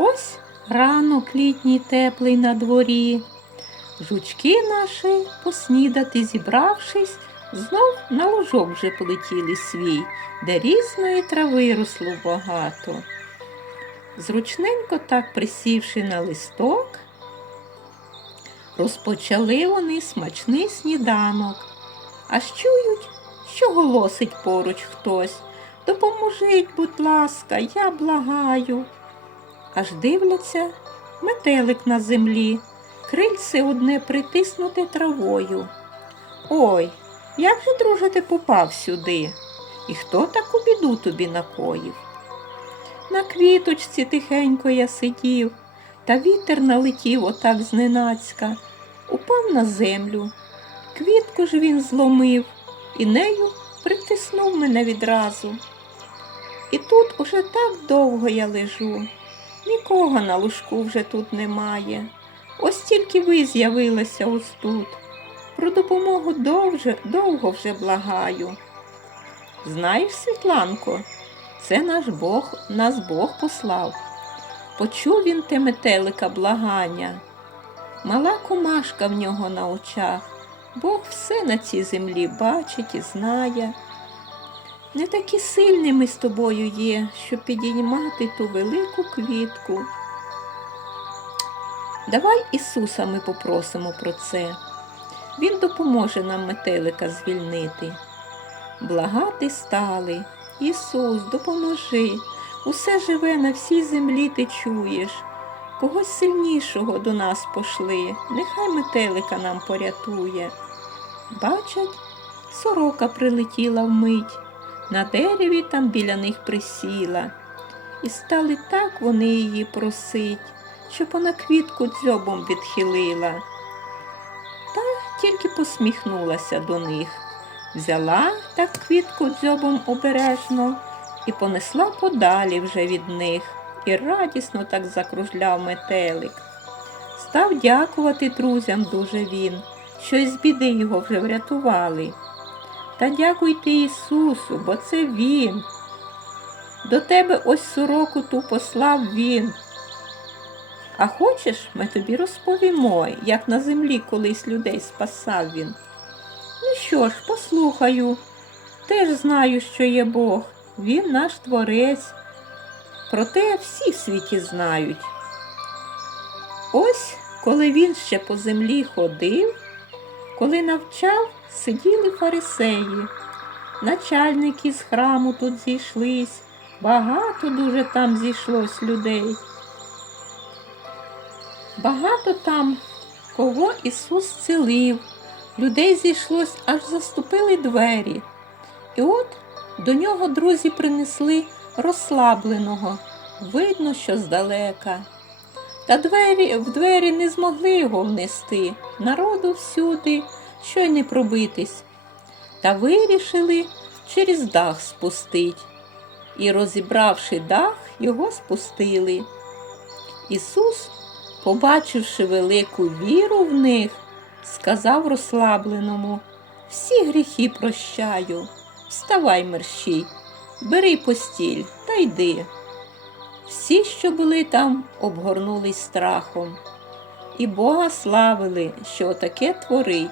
Ось ранок літній теплий на дворі. Жучки наші, поснідати зібравшись, знов на лужок вже полетіли свій, де різної трави росло багато. Зручненько так присівши на листок, розпочали вони смачний сніданок. Аж чують, що голосить поруч хтось. Допоможіть, будь ласка, я благаю. Аж дивляться метелик на землі, крильце одне притиснуте травою. Ой, як же, друже, ти попав сюди? І хто таку біду тобі накоїв? На квіточці тихенько я сидів, та вітер налетів отак зненацька, упав на землю. Квітку ж він зломив і нею притиснув мене відразу. І тут уже так довго я лежу, нікого на лужку вже тут немає. Ось тільки ви з'явилися ось тут. Про допомогу довже, довго вже благаю. Знаєш, Світланко, це наш Бог, нас Бог послав. Почув він те метелика благання. Мала комашка в нього на очах. Бог все на цій землі бачить і знає. Не такі сильними з тобою є, щоб підіймати ту велику квітку. Давай Ісуса ми попросимо про це. Він допоможе нам метелика звільнити. Благати стали. Ісус, допоможи. Усе живе на всій землі ти чуєш. Когось сильнішого до нас пошли, нехай метелика нам порятує. Бачать, сорока прилетіла вмить, на дереві там біля них присіла. І стали так вони її просить, щоб вона квітку дзьобом відхилила. Та тільки посміхнулася до них, взяла так квітку дзьобом обережно і понесла подалі вже від них, і радісно так закружляв метелик. Став дякувати друзям дуже він, що із біди його вже врятували. Та дякуйте Ісусу, бо це Він. До тебе ось сороку ту послав Він. А хочеш, ми тобі розповімо, як на землі колись людей спасав він. Ну що ж, послухаю, теж знаю, що є Бог, Він наш творець. Проте всі в світі знають. Ось, коли він ще по землі ходив, коли навчав, сиділи фарисеї. Начальники з храму тут зійшлись, багато дуже там зійшлось людей. Багато там кого Ісус зцілив, людей зійшлось, аж заступили двері. І от до нього друзі принесли розслабленого, видно, що здалека. Та двері, в двері не змогли його внести, народу всюди, що й не пробитись. Та вирішили через дах спустить. І, розібравши дах, його спустили. Ісус, побачивши велику віру в них, сказав розслабленому всі гріхи прощаю. Вставай, мерщій, бери постіль та йди. Всі, що були там, обгорнулись страхом, і Бога славили, що таке творить.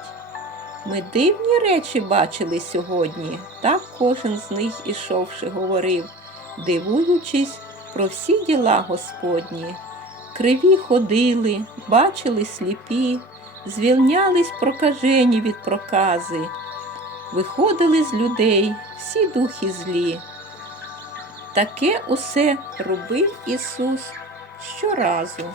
Ми дивні речі бачили сьогодні, так кожен з них ішовши говорив, дивуючись про всі діла Господні. Криві ходили, бачили сліпі, звільнялись прокажені від прокази, виходили з людей всі духи злі. Таке усе робив Ісус щоразу.